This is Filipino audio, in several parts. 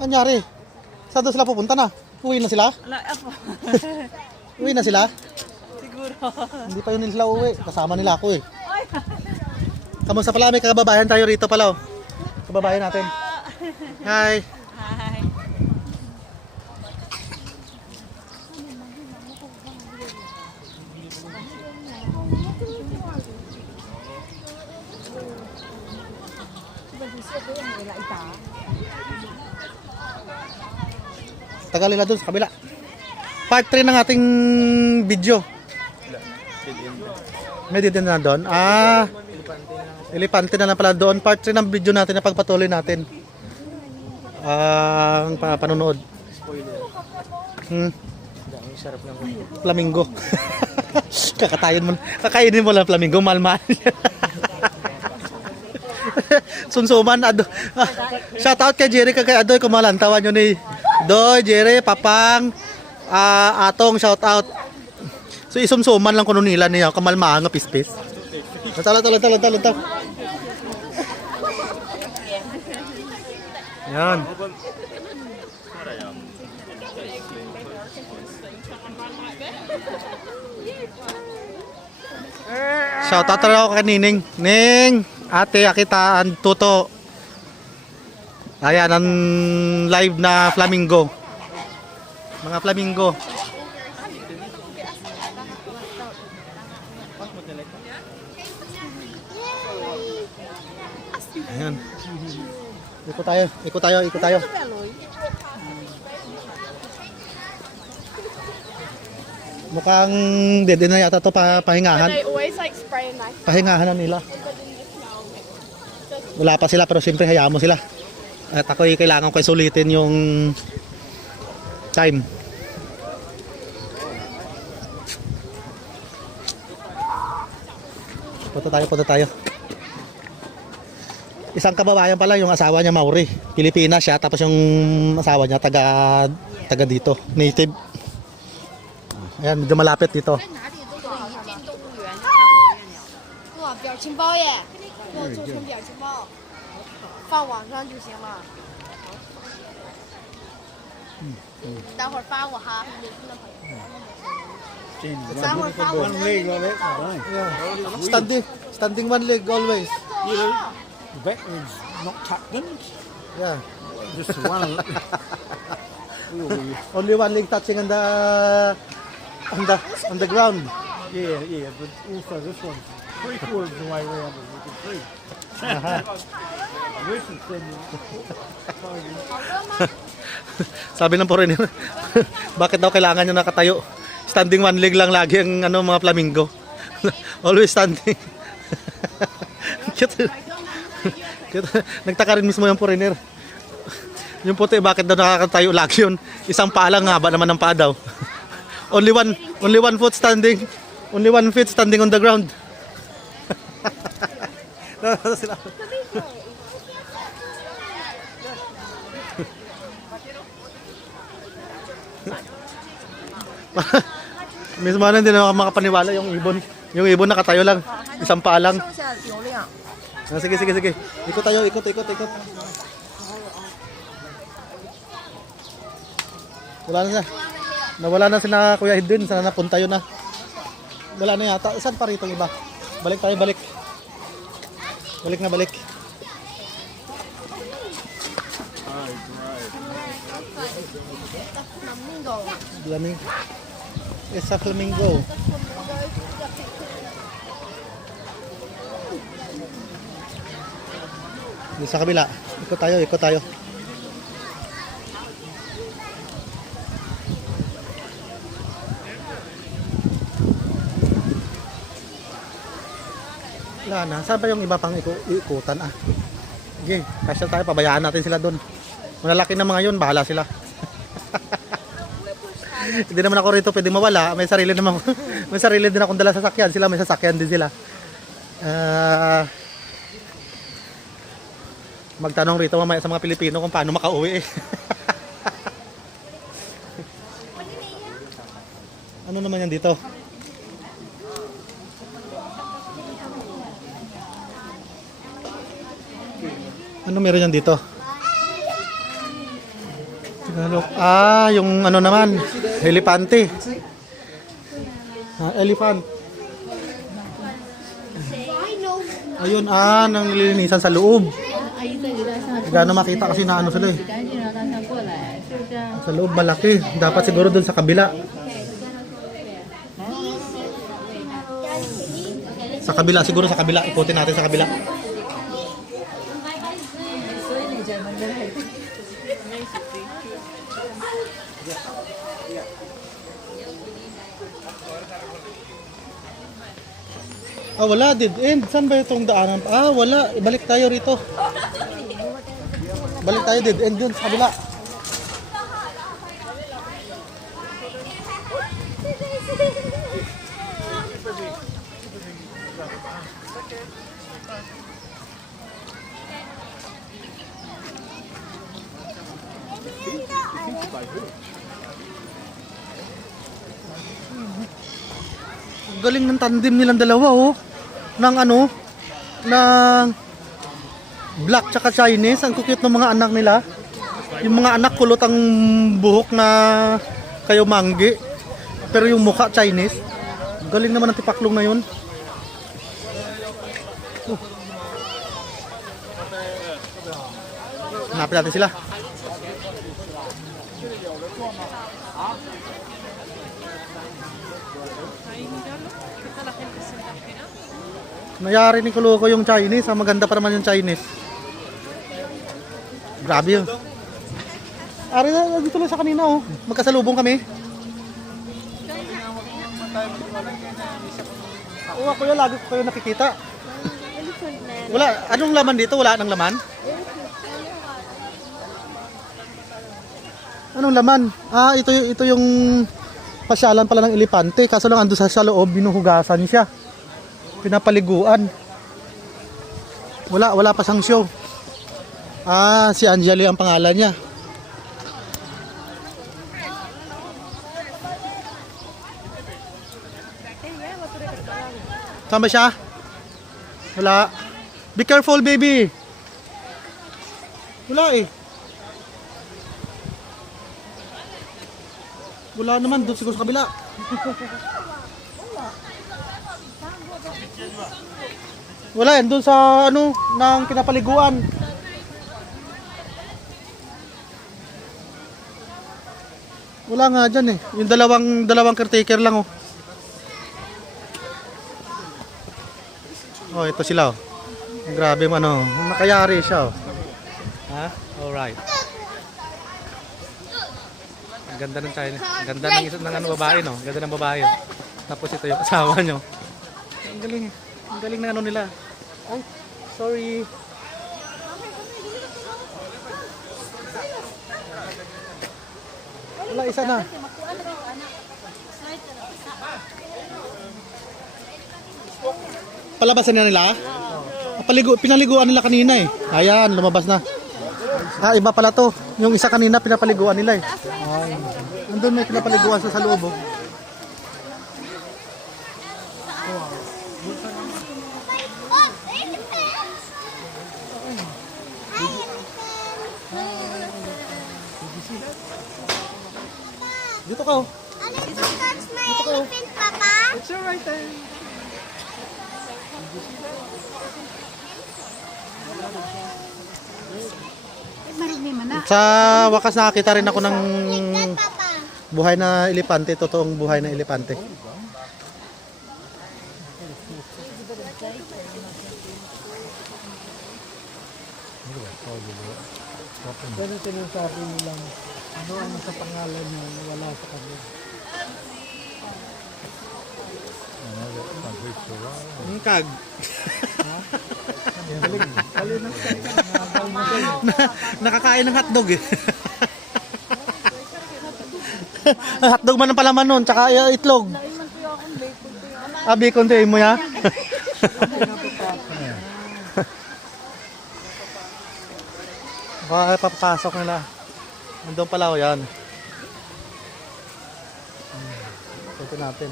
Anyari? Saan doon sila pupunta na? Uwi na sila? Wala ako. Uwi na sila? Siguro. Hindi pa yun sila uwi. Kasama nila ako eh. Kamusta pala? May kababayan tayo rito pala oh. Kababayan natin. Hi. Hi. Tagal nila doon sa kabila. Part 3 ng ating video. May dito na doon. Elepante na lang pala doon. Part 3 ng video natin na pagpatuloy natin. Ang panonood. Sarap lang. Flamingo. Kakainin mo lang flamingo, malmal. Sunsuman. Shout out kay Jerry kay Adoy kumalantawan yun ni Doy, Jerry, Papang, Atong, shout out. So isumsuman lang kuno nila niya kamalmaang nga pispis. Tala. Yan. Shout out ako kay Nining. Ning, ate, akitaan, tuto. Ayan, ang live na flamingo. Mga flamingo. Ayan. Ikot tayo. Mukhang dede na yata to pahingahan. They always like spray a knife. Pahingahan na nila. Wala pa sila pero siyempre hayaan mo sila. At ako'y kailangan ko sulitin yung time. Punta tayo. Isang kababayan pala yung asawa niya Maori. Pilipinas siya tapos yung asawa niya taga dito, native. Ayan, medyo malapit dito. 哇，表情包耶！给我做成表情包，放网上就行了。待会儿发我哈，有空的朋友。待会儿发我。 Standing one leg always. The back is not tucked in. Yeah. Just one. Only one leg touching on the ground. Yeah. But also this one's 3/4 the way around as you can see. This is Sabi ng foreigner, bakit daw kailangan nyo nakatayo? Standing one leg lang lagi ang mga flamingo. Always standing. Cute. Nagtaka rin mismo yung foreigner. Yung puti, bakit daw nakakatayo lagi yun? Isang paa lang, haba naman ng paa daw. Only one foot standing. Only 1 feet standing on the ground. Sila. Mismo na hindi na makapaniwala yung ibon. Yung ibon nakatayo lang. Isang paa lang. Sige. Ikot tayo. Wala na siya. Nawala na sila Kuya Edwin. Sana napunta yun na. Wala na yata. Saan pa rito iba? Balik. Balik. Flamingo. It's a flamingo. Di sa kabila. Ikot tayo. Wala na. Saan ba yung iba pang ikutan Okay, kasi tayo, pabayaan natin sila doon. Malalaki na mga yun, bahala sila. Hindi naman ako rito pwede mawala. May sarili din akong dala sasakyan. Sila may sasakyan din sila. Magtanong rito mamaya sa mga Pilipino kung paano makauwi eh. Ano naman yan dito? Ano meron yan dito? Tagalog. Yung ano naman, elepante. Elephant. Ayun, nang nililinisan sa loob. 阿姨这里在上 Gano'n makita kasi na ano sila eh. 赶紧让大家过来，是不是啊？ Sa loob malaki. Dapat siguro dun sa kabila. Sa kabila, siguro sa kabila. Ikutin natin sa kabila. Wala, dead end. Saan ba itong daanan? Wala. Balik tayo rito. Balik tayo, dead end dun sa kabila. Galing ng tandem nilang dalawa, oh. Ng ano, ng black tsaka Chinese. Ang cute ng mga anak nila. Yung mga anak kulot ang buhok na kayo manggi. Pero yung mukha Chinese. Galing naman ng tipaklong na yun. Hanapin natin sila. Nayari ni Kuloko yung Chinese. Maganda pa naman yung Chinese. Grabe yun. Ari na, dito lang sa kanina, oh. Magkasalubong kami. Ako yun, lagi ko kayo nakikita. Wala, anong laman dito? Wala nang laman? Anong laman? Ito yung pasyalan pala ng elepante. Kaso lang ando sa loob, binuhugasan siya. Pinapaliguan. Wala pa siyang show. Si Anjali ang pangalan niya. Saan ba siya? Wala. Be careful, baby. Wala eh. Wala naman, doon siguro sa kabila. Wala yan, doon sa ano, ng kinapaliguan. Wala nga dyan eh. Yung dalawang caretaker lang oh. Oh, ito sila oh. Grabe ano, nakayari siya oh. Alright. Ang ganda ng China. Ang ganda ng isang ng ano, babae no. Ang ganda ng babae. Oh. Tapos ito yung asawa nyo. Ang galing. Ang galing na ano nila. Ay, sorry. Wala, isa na. Palabasan na nila? Pinaliguan nila kanina eh. Ayan, lumabas na. Iba pala to. Yung isa kanina pinapaliguan nila eh. Nandun may pinapaliguan sa loob oh. Dito ka oh. It's alright eh. Sa wakas nakakita rin ako ng buhay na elepante, totoong buhay na elepante. Pero sinasabi nilang ano ang sa pangalan niya na wala sa kanila. Kag. Nakakain ng hotdog eh. Hotdog man ang palaman nun, tsaka itlog. Bacon to mo ya? Papasok nila. Nandun pala o yan. Ito natin.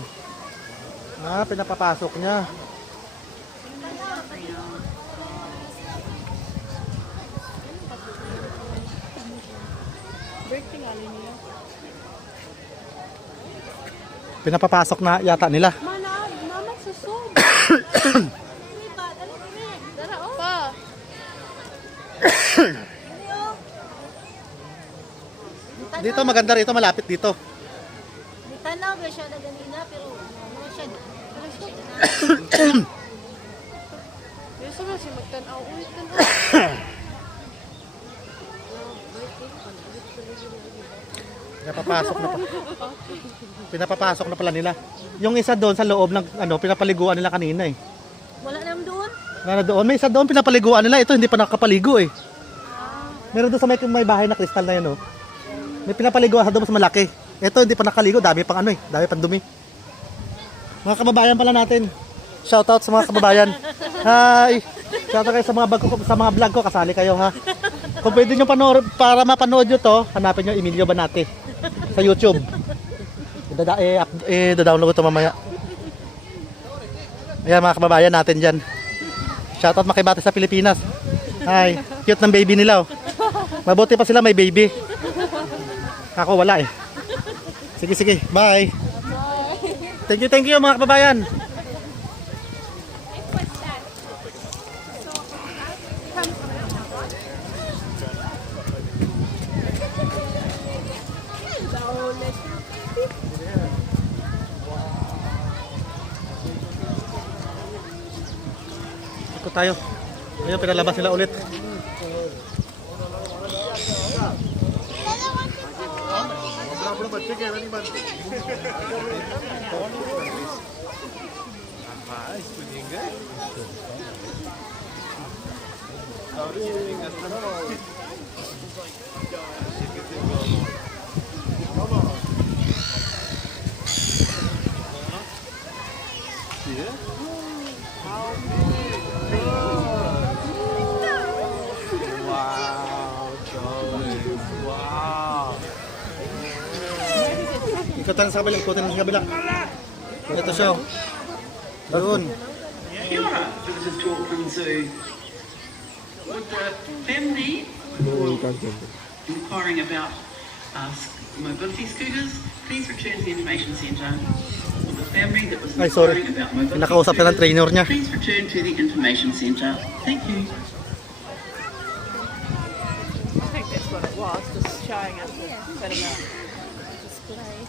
Pinapapasok niya. Pinapapasok na yata nila. Mana, mama susum. Pa. Dito maganda rito, malapit dito. Tanaw ba siya na ganina pero ano siya. Yeso na si magtanaw. Uy, tanaw. Pinapapasok na pala nila. Yung isa doon sa loob ng ano, pinapaliguan nila kanina eh. Wala naman doon. Wala doon, may isa doon pinapaliguan nila. Ito hindi pa nakapaligo eh. Meron doon sa may bahay na kristal na yun oh. May pinapaliguan sa doon mas malaki. Ito hindi pa nakaligo, dami pang ano eh, dami pang dumi. Mga kababayan pala natin. Shoutout sa mga kababayan. Hi. Shoutout kayo sa mga vlog ko, kasali kayo ha. Kung pwede nyo para mapanood nyo to, hanapin nyo Emilio Banate sa YouTube. Download ko to mamaya. Ayan mga kababayan natin dyan. Shoutout makibate sa Pilipinas. Hi. Cute ng baby nila oh. Mabuti pa sila may baby. Ako wala eh. Sige, bye. Thank you mga kababayan. Ikot tayo. Ayun, pinalabas nila ulit. Ikutan sa kabila, ikutan sa kabila. Ito siya. Doon. This is talk from Zoo. Would the family inquiring about mobility scooters, please return to the information centre. Would the family that was Ay, sorry. inquiring about mobility Nakausap na ng trainer niya. please return to the information centre. Thank you. I think that's what it was, just showing us, setting up display.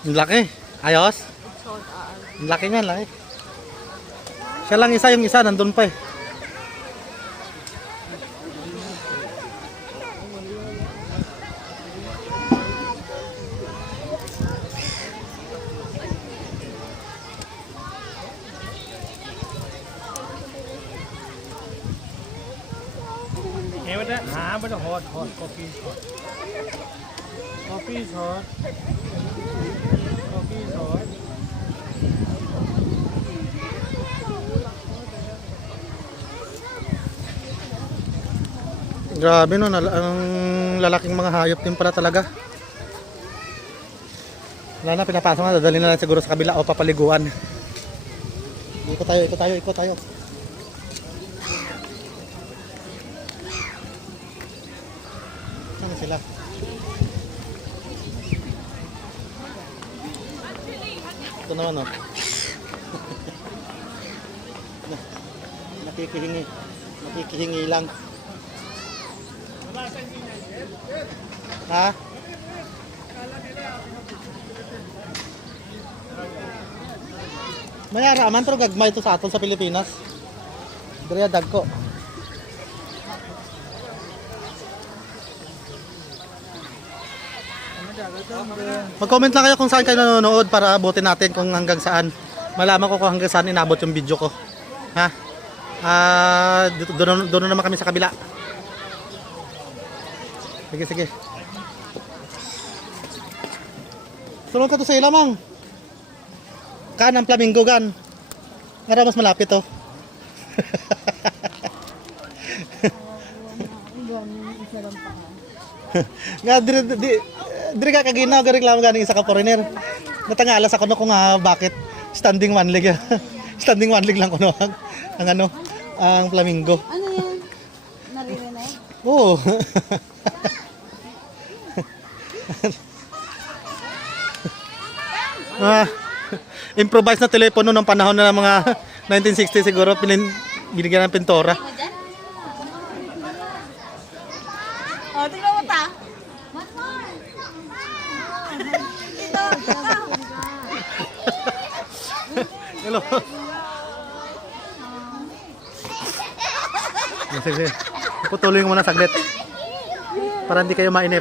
Ang laki. Ayos. Ang laki niyan, laki. Siya lang isa, yung isa nandun pa eh. hot. Coffee is hot. Coffee is hot. Coffee is hot. Grabe no, ang lalaking mga hayop din pala talaga. Wala na, pinapasok na, dadalhin na lang siguro sa kabila o papaliguan. Ikot tayo. Saan sila? Ito naman o. Nakikihingi lang. Ha? Mayara man pero gagmay ito sa aton sa Pilipinas. Diriya dagko. Mag-comment lang kayo kung saan kayo nanonood para abutin natin kung hanggang saan. Malaman ko kung hanggang saan inabot yung video ko. Ha? Doon naman kami sa kabila. Sige. Sunod ka to sa ilamang. Kan ang flamingo gan. Nga mas malapit to. Nga diri ka kaginaw ga reklamo ganing isa ka foreigner. Natangalas ako no kung bakit standing one leg. Standing one leg lang kuno ang ano, ang flamingo. Ano yan? Naririnig? Oo. Improvise na telepono ng panahon na ng mga 1960 siguro binigyan ng pintora. Oh, tingnan mo ta. Hello. Sige. Putuloy mo muna saglit. Para hindi kayo mainip.